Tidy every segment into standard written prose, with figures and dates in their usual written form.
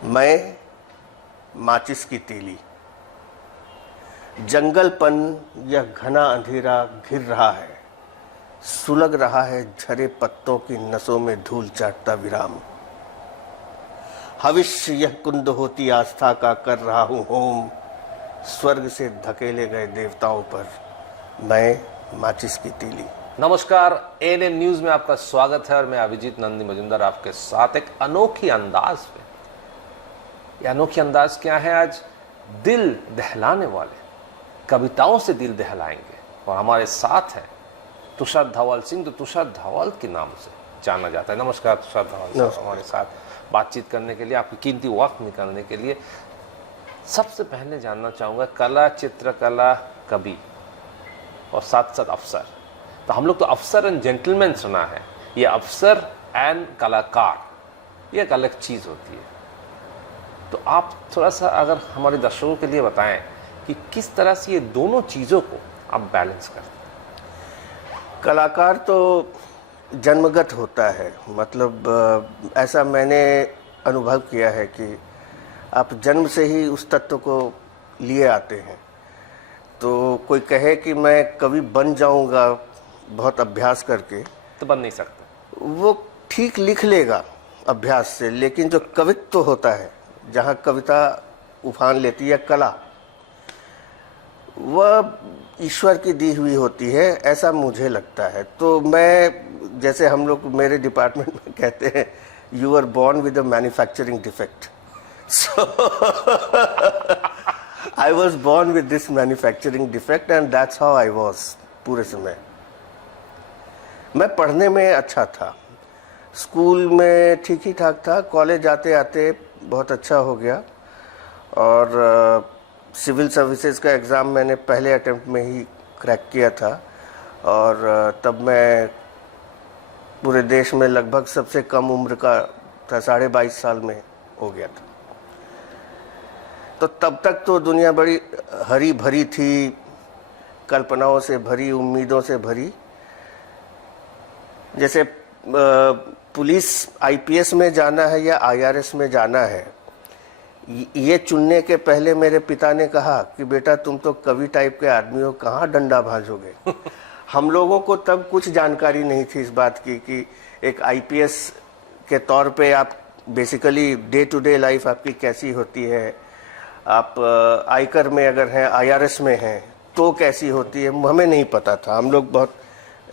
मैं माचिस की तीली। जंगलपन यह घना अंधेरा घिर रहा है, सुलग रहा है झरे पत्तों की नसों में धूल चाटता विराम। हविष्य यह कुंद होती आस्था का कर रहा हूँ होम, स्वर्ग से धकेले गए देवताओं पर मैं माचिस की तीली। नमस्कार, एएनएम न्यूज में आपका स्वागत है और मैं अभिजीत नंदी मजुमदार आपके साथ एक अनोखी अंदाज पे। यह अनोखी अंदाज क्या है? आज दिल दहलाने वाले कविताओं से दिल दहलाएंगे और हमारे साथ है तुषार धवल सिंह, तो तुषार धवल के नाम से जाना जाता है। नमस्कार तुषार धवल सिंह, हमारे साथ बातचीत करने के लिए, आपकी कीमती वक्त निकालने के लिए। सबसे पहले जानना चाहूँगा, कला, चित्रकला, कवि और साथ साथ अफसर। तो हम लोग तो अफसर एंड जेंटलमैन सुना है, ये अफसर एंड कलाकार ये एक अलग चीज़ होती है। तो आप थोड़ा सा अगर हमारे दर्शकों के लिए बताएं कि किस तरह से ये दोनों चीज़ों को आप बैलेंस करते हैं। कलाकार तो जन्मगत होता है, मतलब ऐसा मैंने अनुभव किया है कि आप जन्म से ही उस तत्व को लिए आते हैं। तो कोई कहे कि मैं कवि बन जाऊंगा बहुत अभ्यास करके, तो बन नहीं सकते। वो ठीक लिख लेगा अभ्यास से, लेकिन जो कवित्व होता है, जहाँ कविता उफान लेती है, कला, वह ईश्वर की दी हुई होती है, ऐसा मुझे लगता है। तो मैं, जैसे हम लोग मेरे डिपार्टमेंट में कहते हैं, you are born with a manufacturing defect. So I was born with this manufacturing defect and that's how I was पूरे समय। मैं पढ़ने में अच्छा था, स्कूल में ठीक ही ठाक था, कॉलेज आते आते बहुत अच्छा हो गया और सिविल सर्विसेज का एग्ज़ाम मैंने पहले अटेम्प्ट में ही क्रैक किया था और तब मैं पूरे देश में लगभग सबसे कम उम्र का था, 22.5 साल में हो गया था। तो तब तक तो दुनिया बड़ी हरी भरी थी, कल्पनाओं से भरी, उम्मीदों से भरी। जैसे पुलिस आईपीएस में जाना है या आईआरएस में जाना है, ये चुनने के पहले मेरे पिता ने कहा कि बेटा तुम तो कवि टाइप के आदमी हो, कहाँ डंडा भांजोगे। हम लोगों को तब कुछ जानकारी नहीं थी इस बात की कि एक आईपीएस के तौर पे आप basically day to day life आपकी कैसी होती है, आप आयकर में अगर हैं, आईआरएस में हैं तो कैसी होती है, हमें नहीं पता था। हम लोग बहुत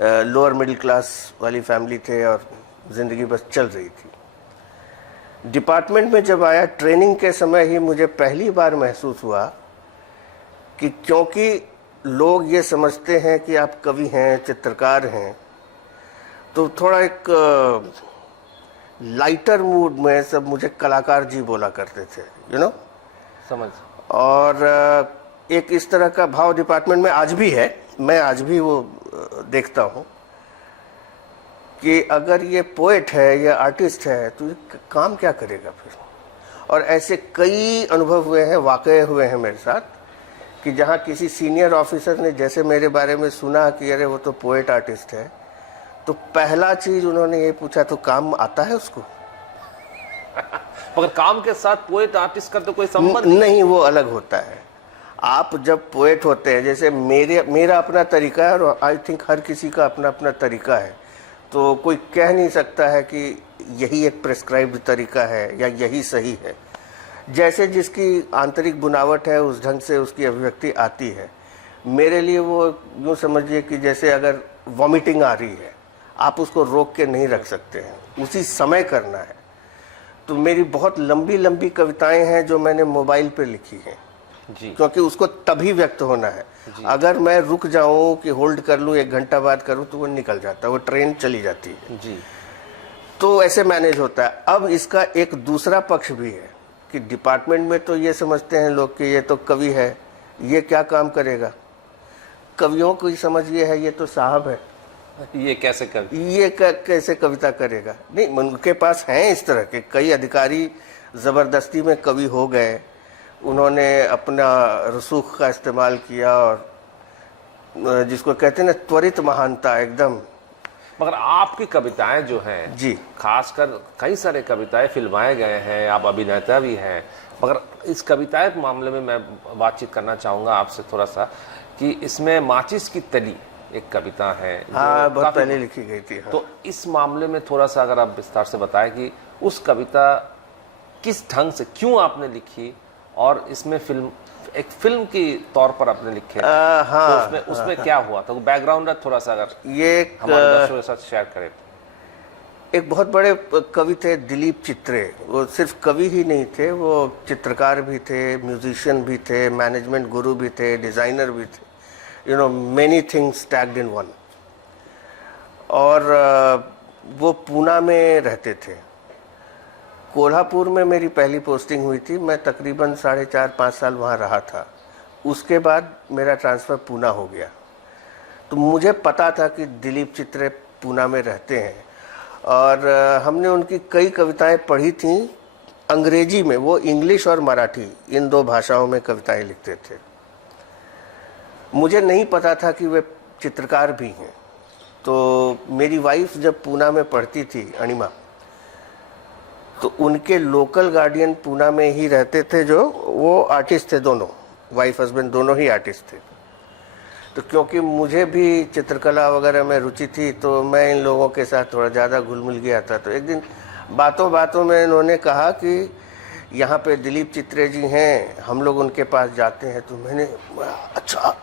लोअर मिडिल क्लास वाली फैमिली थे और ज़िंदगी बस चल रही थी। डिपार्टमेंट में जब आया, ट्रेनिंग के समय ही मुझे पहली बार महसूस हुआ कि क्योंकि लोग ये समझते हैं कि आप कवि हैं, चित्रकार हैं, तो थोड़ा एक लाइटर मूड में सब मुझे कलाकार जी बोला करते थे, यू नो, समझ। और एक इस तरह का भाव डिपार्टमेंट में आज भी है। मैं आज भी वो देखता हूँ कि अगर ये पोएट है या आर्टिस्ट है तो ये काम क्या करेगा फिर। और ऐसे कई अनुभव हुए हैं, वाक़ये हुए हैं मेरे साथ कि जहाँ किसी सीनियर ऑफिसर ने जैसे मेरे बारे में सुना कि अरे वो तो पोएट आर्टिस्ट है, तो पहला चीज़ उन्होंने ये पूछा, तो काम आता है उसको? मगर काम के साथ पोएट आर्टिस्ट का तो कोई संबंध नहीं, वो अलग होता है। आप जब पोएट होते हैं, जैसे मेरा अपना तरीका है और आई थिंक हर किसी का अपना अपना तरीका है, तो कोई कह नहीं सकता है कि यही एक प्रेस्क्राइब्ड तरीका है या यही सही है। जैसे जिसकी आंतरिक बुनावट है उस ढंग से उसकी अभिव्यक्ति आती है। मेरे लिए वो यूँ समझिए कि जैसे अगर वॉमिटिंग आ रही है, आप उसको रोक के नहीं रख सकते हैं, उसी समय करना है। तो मेरी बहुत लंबी लंबी कविताएं हैं जो मैंने मोबाइल पे लिखी हैं जी, क्योंकि उसको तभी व्यक्त होना है। अगर मैं रुक जाऊं कि होल्ड कर लूं, 1 घंटा बाद करूं, तो वो निकल जाता है, वो ट्रेन चली जाती है जी। तो ऐसे मैनेज होता है। अब इसका एक दूसरा पक्ष भी है कि डिपार्टमेंट में तो ये समझते हैं लोग कि ये तो कवि है, ये क्या काम करेगा। कवियों की समझ ये है, ये तो साहब है, ये कैसे कर, ये कैसे कविता करेगा। नहीं, उनके पास हैं इस तरह के कई अधिकारी, ज़बरदस्ती में कवि हो गए, उन्होंने अपना रसूख का इस्तेमाल किया और जिसको कहते हैं ना त्वरित महानता, एकदम मगर आपकी कविताएं जो हैं जी, खासकर कई सारे कविताएं फिल्माए गए हैं, आप अभिनेता भी हैं, मगर इस कविताएं के मामले में मैं बातचीत करना चाहूँगा आपसे थोड़ा सा कि इसमें माचिस की तली एक कविता है जो हाँ, बहुत काफी- पहले लिखी गई थी। हाँ। तो इस मामले में थोड़ा सा अगर आप विस्तार से बताएं कि उस कविता किस ढंग से क्यों आपने लिखी और इसमें एक फिल्म की तौर पर आपने लिखे हाँ, तो उसमें क्या हुआ था, बैकग्राउंड थोड़ा सा अगर ये एक हमारे दर्शकों के साथ शेयर करें। एक बहुत बड़े कवि थे दिलीप चित्रे। वो सिर्फ कवि ही नहीं थे, वो चित्रकार भी थे, म्यूजिशियन भी थे, मैनेजमेंट गुरु भी थे, डिज़ाइनर भी थे, you know many things tagged in one. और वो पूना में रहते थे। कोल्हापुर में मेरी पहली पोस्टिंग हुई थी, मैं तकरीबन 4.5-5 साल वहाँ रहा था। उसके बाद मेरा ट्रांसफ़र पूना हो गया। तो मुझे पता था कि दिलीप चित्रे पूना में रहते हैं और हमने उनकी कई कविताएं पढ़ी थीं अंग्रेजी में। वो इंग्लिश और मराठी इन 2 भाषाओं में कविताएं लिखते थे। मुझे नहीं पता था कि वे चित्रकार भी हैं। तो मेरी वाइफ जब पूना में पढ़ती थी, अणिमा, तो उनके लोकल गार्डियन पूना में ही रहते थे, जो वो आर्टिस्ट थे, दोनों वाइफ हस्बैंड दोनों ही आर्टिस्ट थे। तो क्योंकि मुझे भी चित्रकला वगैरह में रुचि थी तो मैं इन लोगों के साथ थोड़ा ज़्यादा घुल मिल गया था। तो एक दिन बातों बातों में इन्होंने कहा कि यहाँ पे दिलीप चित्रे जी हैं, हम लोग उनके पास जाते हैं। तो मैंने, अच्छा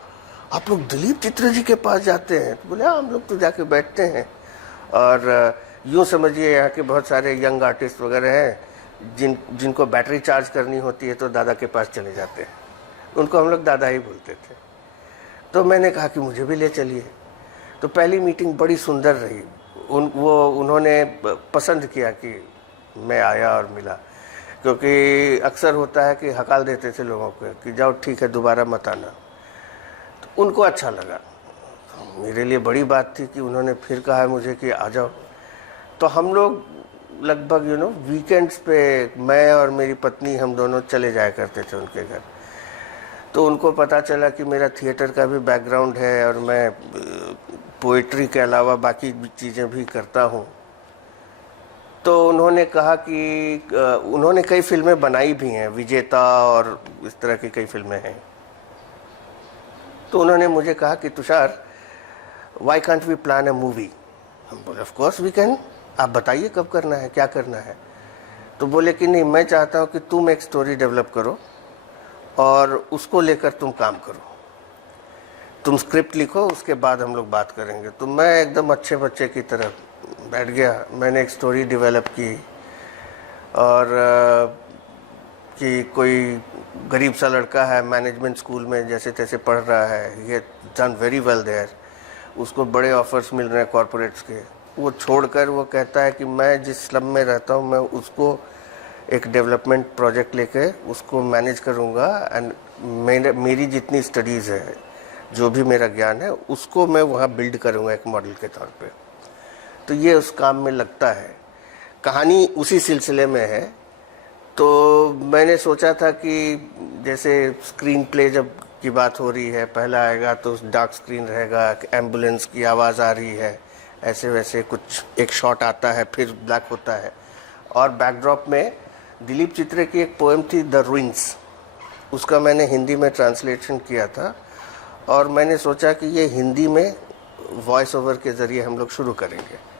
आप लोग दिलीप चित्रे जी के पास जाते हैं? तो बोले हाँ, हम लोग तो जाके बैठते हैं। और यूँ समझिए यहाँ के बहुत सारे यंग आर्टिस्ट वगैरह हैं जिनको बैटरी चार्ज करनी होती है तो दादा के पास चले जाते हैं। उनको हम लोग दादा ही बोलते थे। तो मैंने कहा कि मुझे भी ले चलिए। तो पहली मीटिंग बड़ी सुंदर रही। उन्होंने पसंद किया कि मैं आया और मिला, क्योंकि अक्सर होता है कि हकाल देते थे लोगों को कि जाओ ठीक है, दोबारा मत आना। तो उनको अच्छा लगा। मेरे लिए बड़ी बात थी कि उन्होंने फिर कहा मुझे कि आ जाओ। तो हम लोग लगभग वीकेंड्स पे मैं और मेरी पत्नी हम दोनों चले जाया करते थे उनके घर। तो उनको पता चला कि मेरा थिएटर का भी बैकग्राउंड है और मैं पोइट्री के अलावा बाकी चीज़ें भी करता हूँ। तो उन्होंने कहा कि उन्होंने कई फिल्में बनाई भी हैं, विजेता और इस तरह की कई फिल्में हैं। तो उन्होंने मुझे कहा कि Tushar, why can't we plan a movie? हम बोले ऑफ कोर्स वी कैन, आप बताइए कब करना है, क्या करना है। तो बोले कि नहीं, मैं चाहता हूँ कि तुम एक स्टोरी डेवलप करो और उसको लेकर तुम काम करो, तुम स्क्रिप्ट लिखो, उसके बाद हम लोग बात करेंगे। तो मैं एकदम अच्छे बच्चे की तरह बैठ गया। मैंने एक स्टोरी डेवलप की और कि कोई गरीब सा लड़का है, मैनेजमेंट स्कूल में जैसे तैसे पढ़ रहा है, ये डन वेरी वेल देयर, उसको बड़े ऑफर्स मिल रहे हैं कॉरपोरेट्स के। वो छोड़कर वो कहता है कि मैं जिस स्लम में रहता हूँ मैं उसको एक डेवलपमेंट प्रोजेक्ट लेके उसको मैनेज करूँगा एंड मेरी जितनी स्टडीज़ है, जो भी मेरा ज्ञान है, उसको मैं वहाँ बिल्ड करूँगा एक मॉडल के तौर पे। तो ये उस काम में लगता है। कहानी उसी सिलसिले में है। तो मैंने सोचा था कि जैसे स्क्रीन प्ले जब की बात हो रही है, पहला आएगा तो डार्क स्क्रीन रहेगा, एम्बुलेंस की आवाज़ आ रही है, ऐसे वैसे कुछ एक शॉट आता है, फिर ब्लैक होता है और बैकड्रॉप में दिलीप चित्रे की एक पोएम थी द रुइंस, उसका मैंने हिंदी में ट्रांसलेशन किया था और मैंने सोचा कि ये हिंदी में वॉइस ओवर के ज़रिए हम लोग शुरू करेंगे।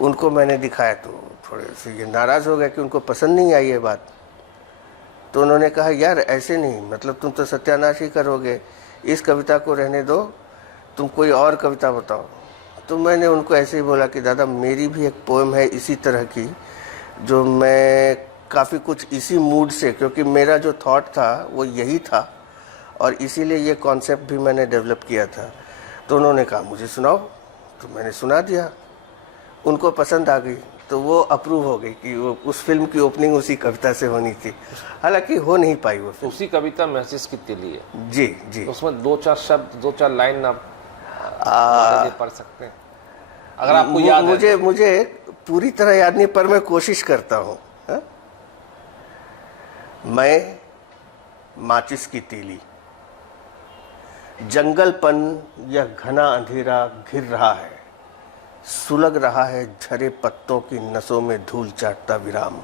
उनको मैंने दिखाया तो थोड़े से ये नाराज़ हो गए कि उनको पसंद नहीं आई ये बात। तो उन्होंने कहा यार ऐसे नहीं, मतलब तुम तो सत्यानाश ही करोगे, इस कविता को रहने दो, तुम कोई और कविता बताओ। तो मैंने उनको ऐसे ही बोला कि दादा मेरी भी एक पोएम है इसी तरह की, जो मैं काफ़ी कुछ इसी मूड से, क्योंकि मेरा जो थॉट था वो यही था और इसीलिए ये कॉन्सेप्ट भी मैंने डेवलप किया था। तो उन्होंने कहा मुझे सुनाओ। तो मैंने सुना दिया, उनको पसंद आ गई, तो वो अप्रूव हो गई कि वो उस फिल्म की ओपनिंग उसी कविता से होनी थी। हालांकि हो नहीं पाई वो फिल्म। उसी कविता मैसेज की तिली है। जी जी। उसमें 2-4 शब्द, 2-4 लाइन आप हमारे लिए पढ़ सकते हैं अगर आपको याद है। मुझे पूरी तरह याद नहीं, पर मैं कोशिश करता हूँ। मैं माचिस की तीली, जंगलपन यह घना अंधेरा घिर रहा है, सुलग रहा है झरे पत्तों की नसों में धूल चाटता विराम।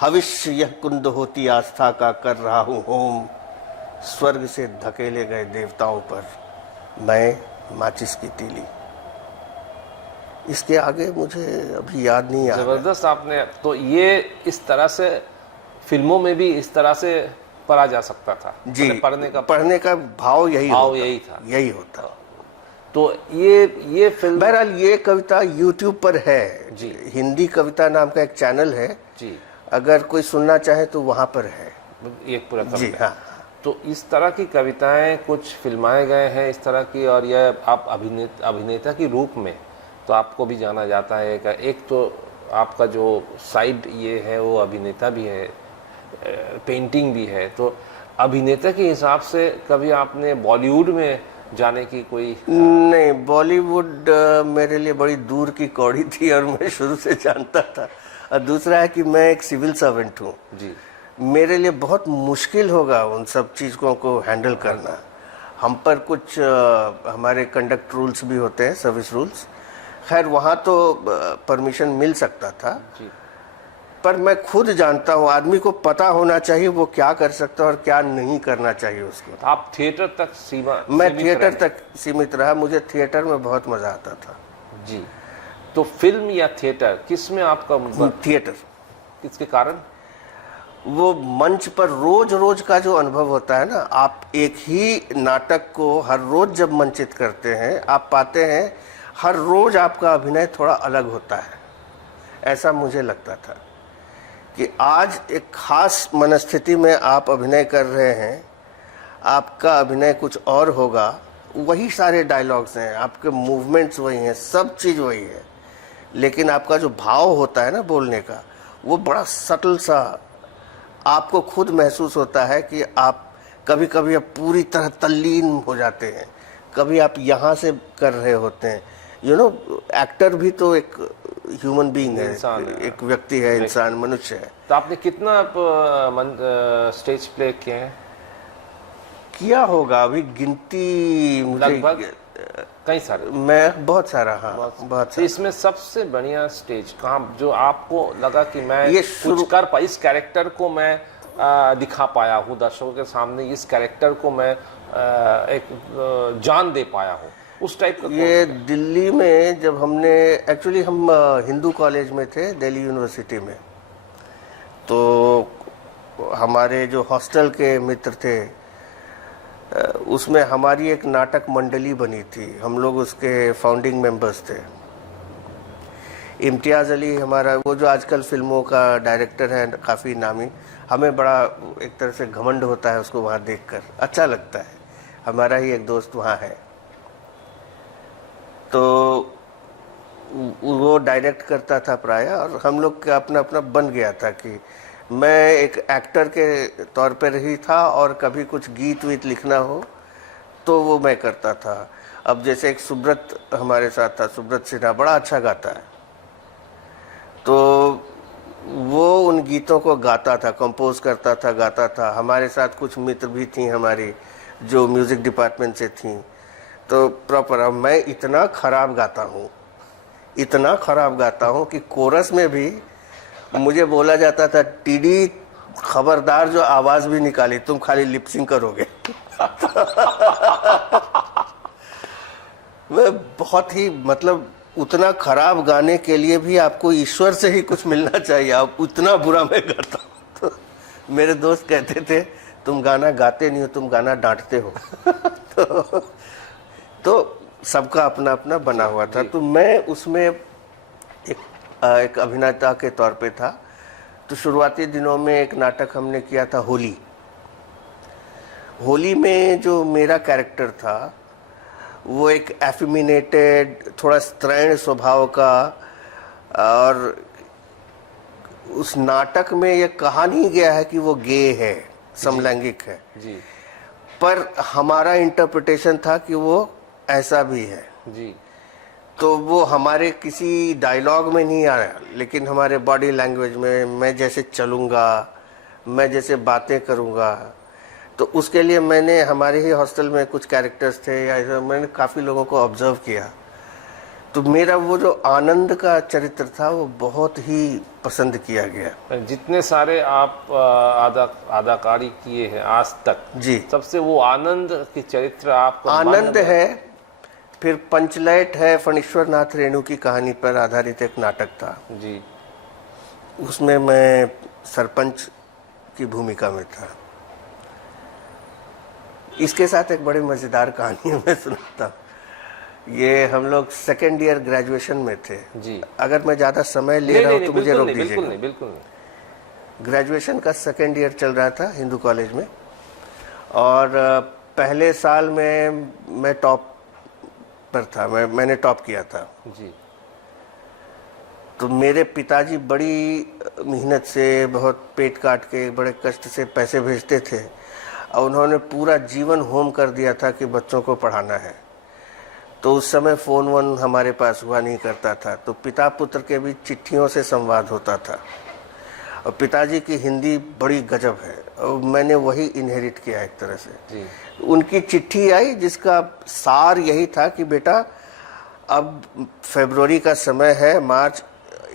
भविष्य यह कुंड होती आस्था का कर रहा हूँ होम, स्वर्ग से धकेले गए देवताओं पर मैं माचिस की तीली। इसके आगे मुझे अभी याद नहीं आ रहा। जबरदस्त आपने, तो ये इस तरह से फिल्मों में भी इस तरह से पढ़ा जा सकता था। जी, पढ़ने का भाव यही था, यही होता। तो ये फिल्म, बहरहाल ये कविता YouTube पर है जी, हिंदी कविता नाम का एक चैनल है जी, अगर कोई सुनना चाहे तो वहां पर है एक पूरा जी। हाँ, तो इस तरह की कविताएं कुछ फिल्माए गए हैं इस तरह की, और यह आप अभिनेता के रूप में तो आपको भी जाना जाता है। एक तो आपका जो साइड ये है वो अभिनेता भी है, पेंटिंग भी है, तो अभिनेता के हिसाब से कभी आपने बॉलीवुड में जाने की कोई? नहीं, बॉलीवुड मेरे लिए बड़ी दूर की कौड़ी थी और मैं शुरू से जानता था। और दूसरा है कि मैं एक सिविल सर्वेंट हूँ जी, मेरे लिए बहुत मुश्किल होगा उन सब चीज़ों को हैंडल करना। हम पर कुछ हमारे कंडक्ट रूल्स भी होते हैं, सर्विस रूल्स। खैर वहाँ तो परमिशन मिल सकता था जी, पर मैं खुद जानता हूँ आदमी को पता होना चाहिए वो क्या कर सकता है और क्या नहीं करना चाहिए उसको। तो आप थिएटर तक मैं थिएटर तक सीमित रहा, मुझे थिएटर में बहुत मज़ा आता था। जी, तो फिल्म या थिएटर, किस में आपका? थिएटर। किसके कारण? वो मंच पर रोज रोज का जो अनुभव होता है ना, आप एक ही नाटक को हर रोज जब मंचित करते हैं आप पाते हैं हर रोज आपका अभिनय थोड़ा अलग होता है। ऐसा मुझे लगता था कि आज एक खास मनस्थिति में आप अभिनय कर रहे हैं, आपका अभिनय कुछ और होगा, वही सारे डायलॉग्स हैं, आपके मूवमेंट्स वही हैं, सब चीज़ वही है, लेकिन आपका जो भाव होता है ना बोलने का, वो बड़ा सटल सा आपको खुद महसूस होता है कि आप कभी कभी आप पूरी तरह तल्लीन हो जाते हैं, कभी आप यहाँ से कर रहे होते हैं। एक्टर भी तो एक ह्यूमन बीइंग है, एक व्यक्ति है, इंसान, मनुष्य है। तो आपने कितना स्टेज प्ले किए हैं? किया होगा अभी गिनती मुझे लगभग कई सारे। मैं बहुत सारा, हाँ बहुत सारा। इसमें सबसे बढ़िया स्टेज कहाँ जो आपको लगा कि मैं ये कुछ कर पाई, इस कैरेक्टर को मैं दिखा पाया हूँ दर्शकों के सामने, इस कैरेक्टर को मैं एक जान दे पाया हूँ, उस टाइप का? ये दिल्ली में जब हमने, एक्चुअली हम हिंदू कॉलेज में थे दिल्ली यूनिवर्सिटी में, तो हमारे जो हॉस्टल के मित्र थे उसमें हमारी एक नाटक मंडली बनी थी, हम लोग उसके फाउंडिंग मेंबर्स थे। इम्तियाज़ अली हमारा, वो जो आजकल फिल्मों का डायरेक्टर है, काफ़ी नामी, हमें बड़ा एक तरह से घमंड होता है उसको वहाँ देखकर, अच्छा लगता है। हमारा ही एक दोस्त वहाँ है, तो वो डायरेक्ट करता था प्राय, और हम लोग का अपना अपना बन गया था कि मैं एक एक्टर के तौर पर ही था और कभी कुछ गीत वीत लिखना हो तो वो मैं करता था। अब जैसे एक सुब्रत हमारे साथ था, सुब्रत सिन्हा बड़ा अच्छा गाता है, तो वो उन गीतों को गाता था, कंपोज करता था, गाता था। हमारे साथ कुछ मित्र भी थी हमारी जो म्यूज़िक डिपार्टमेंट से थी, तो प्रॉपर। अब मैं इतना ख़राब गाता हूँ, इतना ख़राब गाता हूँ कि कोरस में भी मुझे बोला जाता था, टीडी खबरदार जो आवाज़ भी निकाली तुम खाली लिपसिंग करोगे। मैं बहुत ही, मतलब उतना खराब गाने के लिए भी आपको ईश्वर से ही कुछ मिलना चाहिए, आप उतना बुरा मैं गाता हूँ। तो मेरे दोस्त कहते थे तुम गाना गाते नहीं हो, तुम गाना डांटते हो। तो सबका अपना अपना बना हुआ था, तो मैं उसमें एक अभिनेता के तौर पे था। तो शुरुआती दिनों में एक नाटक हमने किया था होली। होली में जो मेरा कैरेक्टर था वो एक एफिमिनेटेड, थोड़ा स्त्रैण स्वभाव का, और उस नाटक में ये कहा नहीं गया है कि वो गे है, समलैंगिक है जी, पर हमारा इंटरप्रिटेशन था कि वो ऐसा भी है जी। तो वो हमारे किसी डायलॉग में नहीं आया, लेकिन हमारे बॉडी लैंग्वेज में, मैं जैसे चलूँगा, मैं जैसे बातें करूँगा। तो उसके लिए मैंने, हमारे ही हॉस्टल में कुछ कैरेक्टर्स थे या मैंने काफ़ी लोगों को ऑब्जर्व किया तो मेरा वो जो आनंद का चरित्र था वो बहुत ही पसंद किया गया। जितने सारे आप अदाकारी किए हैं आज तक, जी, सबसे वो आनंद की चरित्र आपको आनंद है। फिर पंचलैट है, फणीश्वर नाथ रेणु की कहानी पर आधारित एक नाटक था जी। उसमें मैं सरपंच की भूमिका में था। इसके साथ एक बड़ी मजेदार कहानी मैं सुनाता हूँ। ये हम लोग सेकेंड ईयर ग्रेजुएशन में थे जी। अगर मैं ज्यादा समय ले रहा हूँ तो मुझे रोक बिल्कुल दीजिएगा। नहीं, बिल्कुल नहीं। ग्रेजुएशन का सेकेंड ईयर चल रहा था हिंदू कॉलेज में, और पहले साल में मैं टॉप पर था, मैंने टॉप किया था जी। तो मेरे पिताजी बड़ी मेहनत से, बहुत पेट काट के, बड़े कष्ट से पैसे भेजते थे, और उन्होंने पूरा जीवन होम कर दिया था कि बच्चों को पढ़ाना है। तो उस समय फ़ोन वोन हमारे पास हुआ नहीं करता था, तो पिता पुत्र के बीच चिट्ठियों से संवाद होता था। और पिताजी की हिंदी बड़ी गजब है, और मैंने वही इनहेरिट किया एक तरह से जी। उनकी चिट्ठी आई जिसका सार यही था कि बेटा अब फरवरी का समय है, मार्च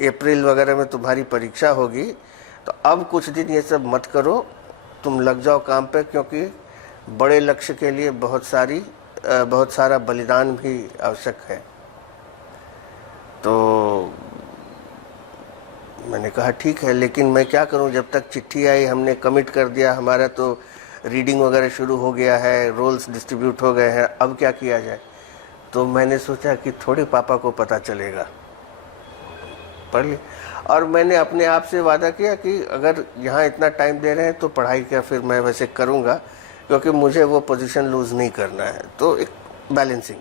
अप्रैल वगैरह में तुम्हारी परीक्षा होगी, तो अब कुछ दिन ये सब मत करो, तुम लग जाओ काम पे, क्योंकि बड़े लक्ष्य के लिए बहुत सारा बलिदान भी आवश्यक है। तो मैंने कहा ठीक है, लेकिन मैं क्या करूं, जब तक चिट्ठी आई हमने कमिट कर दिया, हमारा तो रीडिंग वगैरह शुरू हो गया है, रोल्स डिस्ट्रीब्यूट हो गए हैं, अब क्या किया जाए। तो मैंने सोचा कि थोड़े पापा को पता चलेगा, पढ़ ली। और मैंने अपने आप से वादा किया कि अगर यहाँ इतना टाइम दे रहे हैं तो पढ़ाई क्या फिर मैं वैसे करूँगा, क्योंकि मुझे वो पोजीशन लूज़ नहीं करना है। तो एक बैलेंसिंग,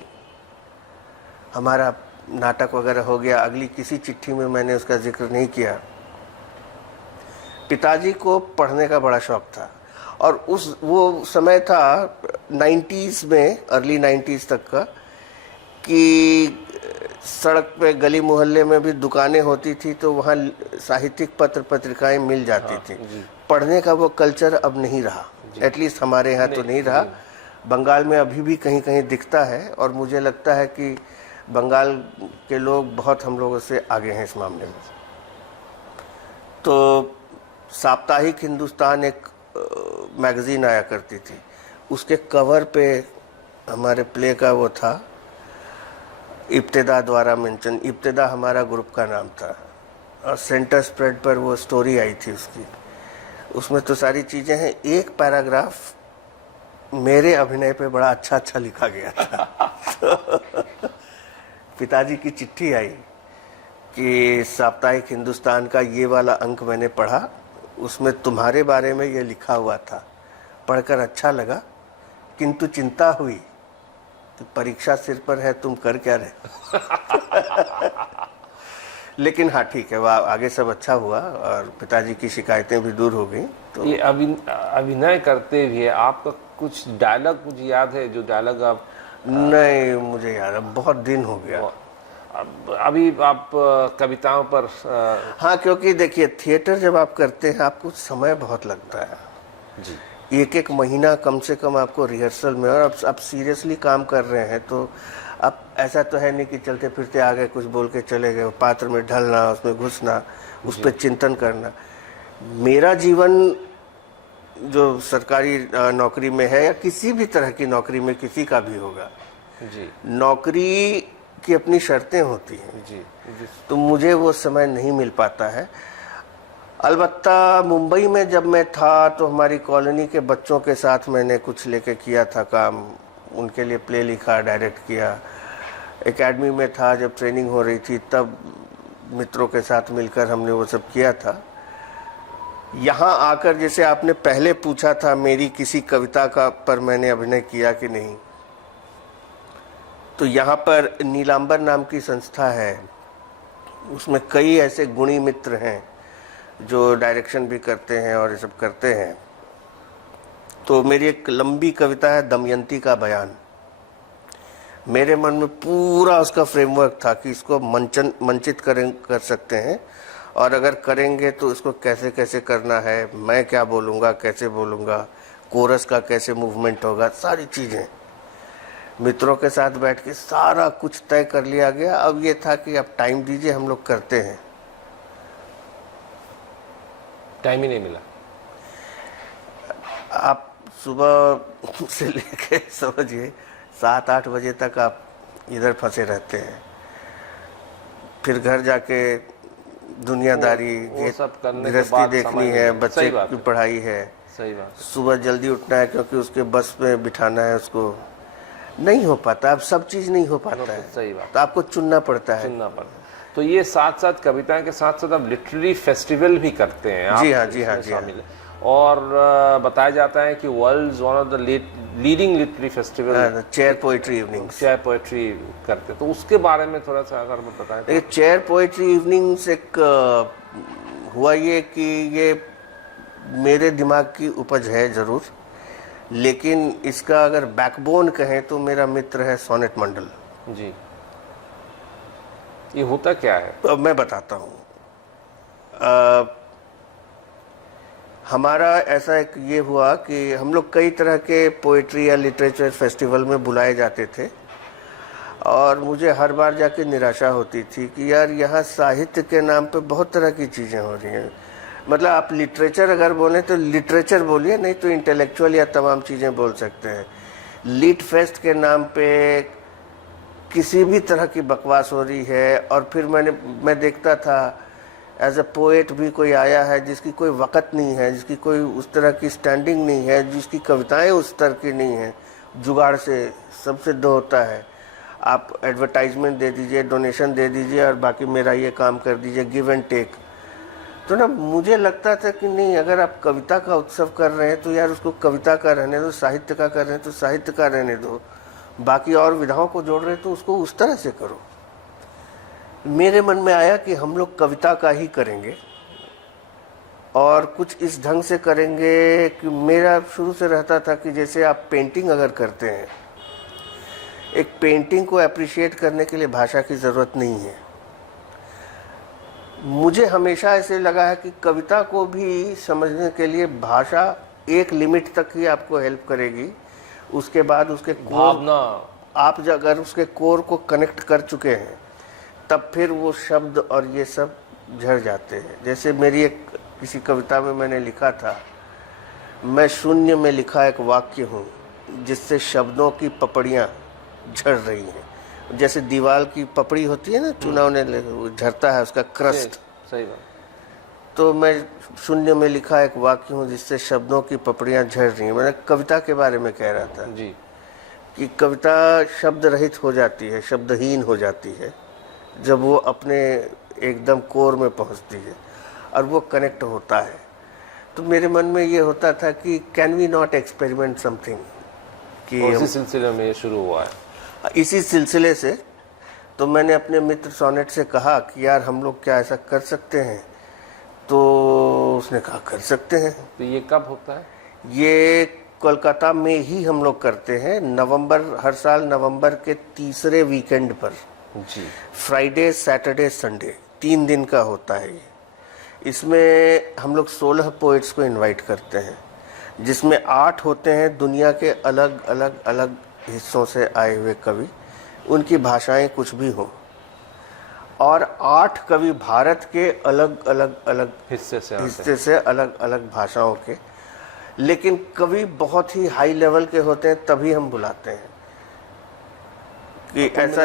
हमारा नाटक वगैरह हो गया। अगली किसी चिट्ठी में मैंने उसका जिक्र नहीं किया। पिताजी को पढ़ने का बड़ा शौक था, और वो समय था 90s में, अर्ली 90s तक का, कि सड़क पे गली मोहल्ले में भी दुकानें होती थी, तो वहाँ साहित्यिक पत्र पत्रिकाएं मिल जाती थी। पढ़ने का वो कल्चर अब नहीं रहा, एटलीस्ट हमारे यहाँ तो नहीं रहा। बंगाल में अभी भी कहीं कहीं दिखता है, और मुझे लगता है कि बंगाल के लोग बहुत हम लोगों से आगे हैं इस मामले में। तो साप्ताहिक हिंदुस्तान एक मैगजीन आया करती थी, उसके कवर पे हमारे प्ले का वो था, इब्तिदा द्वारा मेंशन। इब्तिदा हमारा ग्रुप का नाम था, और सेंटर स्प्रेड पर वो स्टोरी आई थी उसकी। उसमें तो सारी चीज़ें हैं। एक पैराग्राफ मेरे अभिनय पे बड़ा अच्छा लिखा गया था। पिताजी की चिट्ठी आई कि साप्ताहिक हिंदुस्तान का ये वाला अंक मैंने पढ़ा, उसमें तुम्हारे बारे में ये लिखा हुआ था, पढ़कर अच्छा लगा, किंतु चिंता हुई कि परीक्षा सिर पर है, तुम कर क्या रहे। लेकिन हाँ ठीक है, वह आगे सब अच्छा हुआ और पिताजी की शिकायतें भी दूर हो गई। तो ये अभिनय करते हुए आपका कुछ डायलॉग मुझे याद है, जो डायलॉग आप? नहीं मुझे याद है, बहुत दिन हो गया। अभी आप कविताओं पर हाँ, क्योंकि देखिए थिएटर जब आप करते हैं आपको समय बहुत लगता है जी। एक महीना कम से कम आपको रिहर्सल में, और अब आप सीरियसली काम कर रहे हैं, तो अब ऐसा तो है नहीं कि चलते फिरते आ गए, कुछ बोल के चले गए। पात्र में ढलना, उसमें घुसना, उस पर चिंतन करना। मेरा जीवन जो सरकारी नौकरी में है, या किसी भी तरह की नौकरी में किसी का भी होगा जी, नौकरी की अपनी शर्तें होती हैं जी, जी। तो मुझे वो समय नहीं मिल पाता है। अलबत्ता मुंबई में जब मैं था तो हमारी कॉलोनी के बच्चों के साथ मैंने कुछ लेके किया था काम, उनके लिए प्ले लिखा, डायरेक्ट किया। एकेडमी में था जब ट्रेनिंग हो रही थी, तब मित्रों के साथ मिलकर हमने वो सब किया था। यहाँ आकर जैसे आपने पहले पूछा था मेरी किसी कविता का पर मैंने अभिनय किया कि नहीं, तो यहाँ पर नीलांबर नाम की संस्था है, उसमें कई ऐसे गुणी मित्र हैं जो डायरेक्शन भी करते हैं और ये सब करते हैं। तो मेरी एक लंबी कविता है दमयंती का बयान। मेरे मन में पूरा उसका फ्रेमवर्क था कि इसको मंचित कर सकते हैं, और अगर करेंगे तो इसको कैसे कैसे करना है, मैं क्या बोलूँगा, कैसे बोलूँगा, कोरस का कैसे मूवमेंट होगा, सारी चीज़ें। मित्रों के साथ बैठ के सारा कुछ तय कर लिया गया। अब ये था कि अब टाइम दीजिए, हम लोग करते हैं। टाइम ही नहीं मिला। आप सुबह से लेके समझिए 7-8 बजे तक आप इधर फंसे रहते हैं, फिर घर जाके दुनियादारी, वो सब करने के गृहस्थी बाद देखनी समय है, नहीं। बच्चे सही बात की है। पढ़ाई है, सही बात है। सुबह जल्दी उठना है क्योंकि उसके बस में बिठाना है उसको, नहीं हो पाता। अब सब चीज़ नहीं हो पाता है, सही बात। तो आपको चुनना पड़ता है। सुनना पड़ता है। तो ये साथ साथ कविताएं के साथ साथ आप लिटरेरी फेस्टिवल भी करते हैं। जी आप हाँ, जी हाँ, इसमें जी हाँ। शामिल हैं। और बताया जाता है कि world one of the leading literary festival chair poetry evenings, chair poetry करते, तो उसके बारे में थोड़ा सा अगर मैं बताएं तो। देखिए चेयर पोइट्री इवनिंग्स एक हुआ ये कि ये मेरे दिमाग की उपज है ज़रूर, लेकिन इसका अगर बैकबोन कहें तो मेरा मित्र है सोनेट मंडल। जी, ये होता क्या है? अब मैं बताता हूँ। हमारा ऐसा एक ये हुआ कि हम लोग कई तरह के पोइट्री या लिटरेचर फेस्टिवल में बुलाए जाते थे, और मुझे हर बार जाके निराशा होती थी कि यार यहाँ साहित्य के नाम पे बहुत तरह की चीज़ें हो रही हैं। मतलब आप लिटरेचर अगर बोलें तो लिटरेचर बोलिए, नहीं तो इंटेलेक्चुअल या तमाम चीज़ें बोल सकते हैं। लिट फेस्ट के नाम पे किसी भी तरह की बकवास हो रही है। और फिर मैं देखता था एज ए पोएट भी कोई आया है जिसकी कोई वक़्त नहीं है, जिसकी कोई उस तरह की स्टैंडिंग नहीं है, जिसकी कविताएं उस स्तर की नहीं है, जुगाड़ से सब सिद्ध होता है। आप एडवर्टाइजमेंट दे दीजिए, डोनेशन दे दीजिए और बाकी मेरा ये काम कर दीजिए, गिव एंड टेक। तो ना मुझे लगता था कि नहीं, अगर आप कविता का उत्सव कर रहे हैं तो यार उसको कविता का रहने दो, साहित्य का कर रहे हैं तो साहित्य का रहने दो, बाकी और विधाओं को जोड़ रहे हैं तो उसको उस तरह से करो। मेरे मन में आया कि हम लोग कविता का ही करेंगे और कुछ इस ढंग से करेंगे कि मेरा शुरू से रहता था कि जैसे आप पेंटिंग अगर करते हैं, एक पेंटिंग को अप्रिशिएट करने के लिए भाषा की ज़रूरत नहीं है। मुझे हमेशा ऐसे लगा है कि कविता को भी समझने के लिए भाषा एक लिमिट तक ही आपको हेल्प करेगी, उसके बाद उसके भावना, आप अगर उसके कोर को कनेक्ट कर चुके हैं तब फिर वो शब्द और ये सब झड़ जाते हैं। जैसे मेरी एक किसी कविता में मैंने लिखा था, मैं शून्य में लिखा एक वाक्य हूँ जिससे शब्दों की पपड़ियाँ झड़ रही हैं। जैसे दीवार की पपड़ी होती है ना, चुनाव ने झड़ता है उसका क्रस्ट। सही बात। तो मैं शून्य में लिखा एक वाक्य हूँ जिससे शब्दों की पपड़ियाँ झड़ रही हैं। मैंने कविता के बारे में कह रहा था जी, कि कविता शब्द रहित हो जाती है, शब्दहीन हो जाती है जब वो अपने एकदम कोर में पहुंचती है और वो कनेक्ट होता है। तो मेरे मन में ये होता था कि can we not experiment something, कि इसी सिलसिले में ये शुरू हुआ है। इसी सिलसिले से तो मैंने अपने मित्र सोनेट से कहा कि यार हम लोग क्या ऐसा कर सकते हैं, तो उसने कहा कर सकते हैं। तो ये कब होता है? ये कोलकाता में ही हम लोग करते हैं, हर साल नवंबर के तीसरे वीकेंड पर, जी, फ्राइडे सैटरडे संडे 3 दिन का होता है ये। इसमें हम लोग 16 पोइट्स को इनवाइट करते हैं, जिसमें 8 होते हैं दुनिया के अलग अलग अलग हिस्सों से आए हुए कवि, उनकी भाषाएं कुछ भी हों, और 8 कवि भारत के अलग अलग अलग हिस्से से अलग अलग भाषाओं के, लेकिन कवि बहुत ही हाई लेवल के होते हैं, तभी हम बुलाते हैं कि ऐसा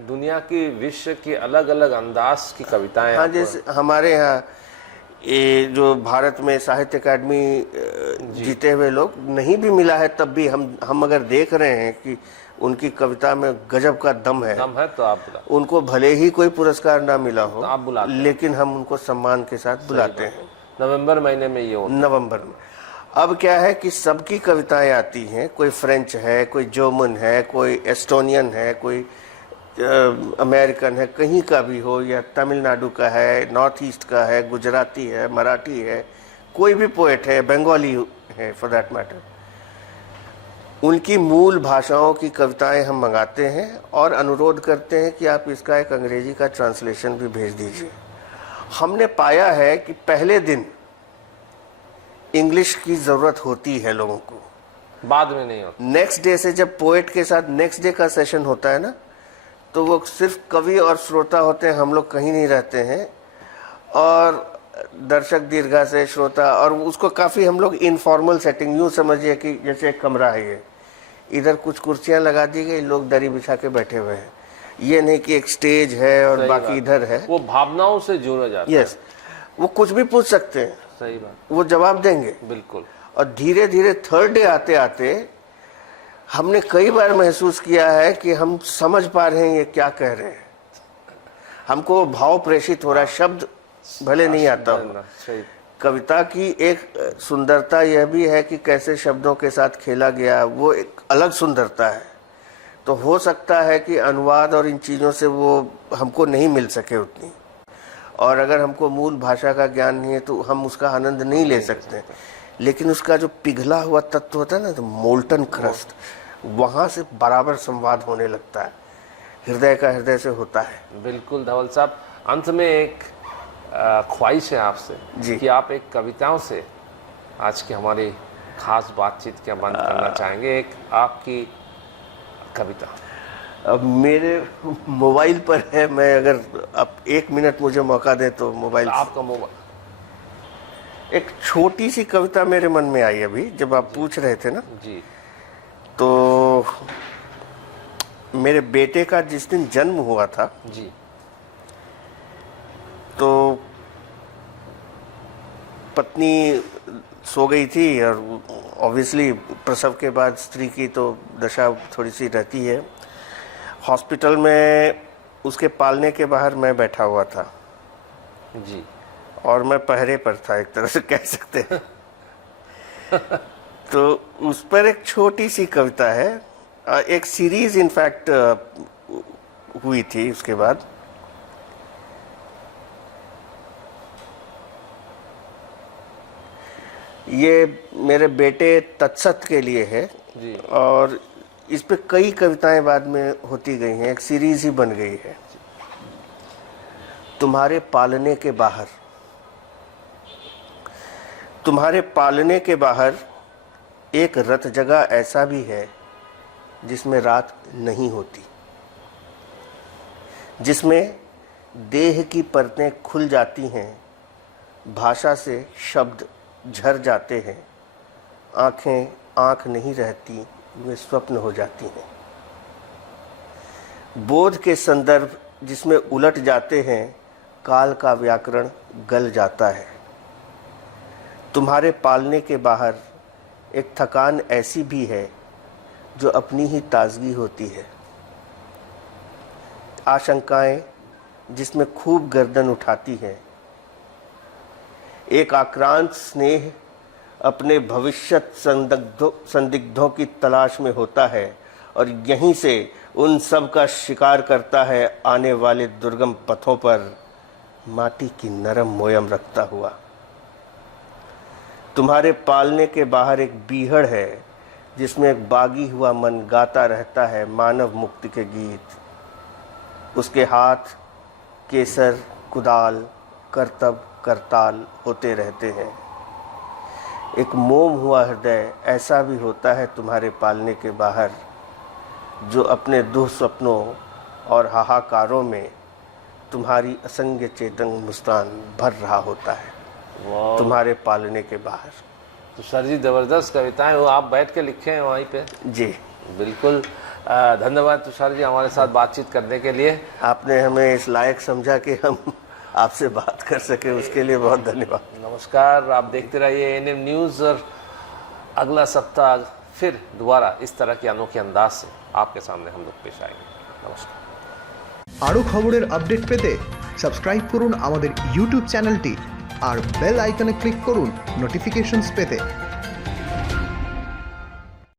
दुनिया की, विश्व की अलग अलग अंदाज की कविताएं। हाँ, जैसे हमारे यहाँ ये जो भारत में साहित्य अकादमी जीते हुए लोग नहीं भी मिला है, तब भी हम अगर देख रहे हैं कि उनकी कविता में गजब का दम है तो आप बुला, उनको भले ही कोई पुरस्कार ना मिला हो, तो आप बुलाते हैं। लेकिन हम उनको सम्मान के साथ बुलाते हैं। नवंबर महीने में ये होता है। नवंबर में अब क्या है कि सबकी कविताएं आती हैं, कोई फ्रेंच है, कोई जर्मन है, कोई एस्टोनियन है, कोई अमेरिकन है, कहीं का भी हो, या तमिलनाडु का है, नॉर्थ ईस्ट का है, गुजराती है, मराठी है, कोई भी पोएट है, बंगाली है फॉर दैट मैटर, उनकी मूल भाषाओं की कविताएं हम मंगाते हैं और अनुरोध करते हैं कि आप इसका एक अंग्रेजी का ट्रांसलेशन भी भेज दीजिए। हमने पाया है कि पहले दिन इंग्लिश की ज़रूरत होती है लोगों को, बाद में नहीं होता। नेक्स्ट डे से जब पोएट के साथ नेक्स्ट डे का सेशन होता है ना, तो वो सिर्फ कवि और श्रोता होते हैं, हम लोग कहीं नहीं रहते हैं, और दर्शक दीर्घा से श्रोता, और उसको काफ़ी हम लोग इनफॉर्मल सेटिंग, यूँ समझिए कि जैसे एक कमरा है, ये इधर कुछ कुर्सियां लगा दी गई, लोग दरी बिछा के बैठे हुए हैं, ये नहीं कि एक स्टेज है और बाकी इधर है। वो भावनाओं से जोड़ा जाता है। यस, वो कुछ भी पूछ सकते हैं, सही बात, वो जवाब देंगे। बिल्कुल। और धीरे धीरे थर्ड डे आते आते हमने कई बार महसूस किया है कि हम समझ पा रहे हैं ये क्या कह रहे हैं, हमको भाव प्रेषित हो रहा है, शब्द भले नहीं आता हो। कविता की एक सुंदरता यह भी है कि कैसे शब्दों के साथ खेला गया, वो एक अलग सुंदरता है। तो हो सकता है कि अनुवाद और इन चीज़ों से वो हमको नहीं मिल सके उतनी, और अगर हमको मूल भाषा का ज्ञान नहीं है तो हम उसका आनंद नहीं ले सकते। लेकिन उसका जो पिघला हुआ तत्व होता है ना, तो मोल्टन क्रस्ट, वहाँ से बराबर संवाद होने लगता है, हृदय का हृदय से होता है। बिल्कुल धवल साहब, अंत में एक ख्वाहिश है आपसे कि आप एक कविताओं से आज की हमारी खास बातचीत क्या बंद करना चाहेंगे। एक आपकी कविता अब मेरे मोबाइल पर है, मैं अगर अब 1 मिनट मुझे मौका दे तो मोबाइल, आपका मोबाइल, एक छोटी सी कविता मेरे मन में आई अभी जब आप पूछ रहे थे ना जी। तो मेरे बेटे का जिस दिन जन्म हुआ था जी, तो पत्नी सो गई थी, और ऑब्वियसली प्रसव के बाद स्त्री की तो दशा थोड़ी सी रहती है। हॉस्पिटल में उसके पालने के बाहर मैं बैठा हुआ था जी, और मैं पहरे पर था, एक तरह से कह सकते हैं। तो उस पर एक छोटी सी कविता है, एक सीरीज इनफैक्ट हुई थी उसके बाद। ये मेरे बेटे तत्सत के लिए है जी। और इस पे कई कविताएं बाद में होती गई हैं, एक सीरीज ही बन गई है। तुम्हारे पालने के बाहर, तुम्हारे पालने के बाहर एक रत जगह ऐसा भी है जिसमें रात नहीं होती, जिसमें देह की परतें खुल जाती हैं, भाषा से शब्द झर जाते हैं, आंखें आंख नहीं रहती, वे स्वप्न हो जाती हैं। बोध के संदर्भ जिसमें उलट जाते हैं, काल का व्याकरण गल जाता है। तुम्हारे पालने के बाहर एक थकान ऐसी भी है जो अपनी ही ताजगी होती है। आशंकाएं जिसमें खूब गर्दन उठाती हैं, एक आक्रांत स्नेह अपने भविष्यत संदिग्धों की तलाश में होता है और यहीं से उन सब का शिकार करता है, आने वाले दुर्गम पथों पर माटी की नरम मोयम रखता हुआ। तुम्हारे पालने के बाहर एक बीहड़ है जिसमें एक बागी हुआ मन गाता रहता है मानव मुक्ति के गीत। उसके हाथ केसर, कुदाल, करतब, करताल होते रहते हैं। एक मोम हुआ हृदय ऐसा भी होता है तुम्हारे पालने के बाहर, जो अपने दुःस्वप्नों और हाहाकारों में तुम्हारी असंग चेतन मुस्कान भर रहा होता है तुम्हारे पालने के बाहर। तो सर जी, जबरदस्त कविताएं वो आप बैठ के लिखे हैं वहीं पे। जी बिल्कुल, धन्यवाद तुषार जी हमारे साथ बातचीत करने के लिए। आपने हमें इस लायक समझा कि हम आपसे बात कर सके, उसके लिए बहुत धन्यवाद। नमस्कार, आप देखते रहिए एएनएम न्यूज़, और अगला सप्ताह फिर दोबारा इस तरह के अनोखे अंदाज से आपके सामने हम लोग पेश आएंगे। नमस्कार। আরো খবরের আপডেট পেতে সাবস্ক্রাইব করুন আমাদের ইউটিউব চ্যানেলটি আর বেল আইকনে ক্লিক করুন নোটিফিকেশনস পেতে।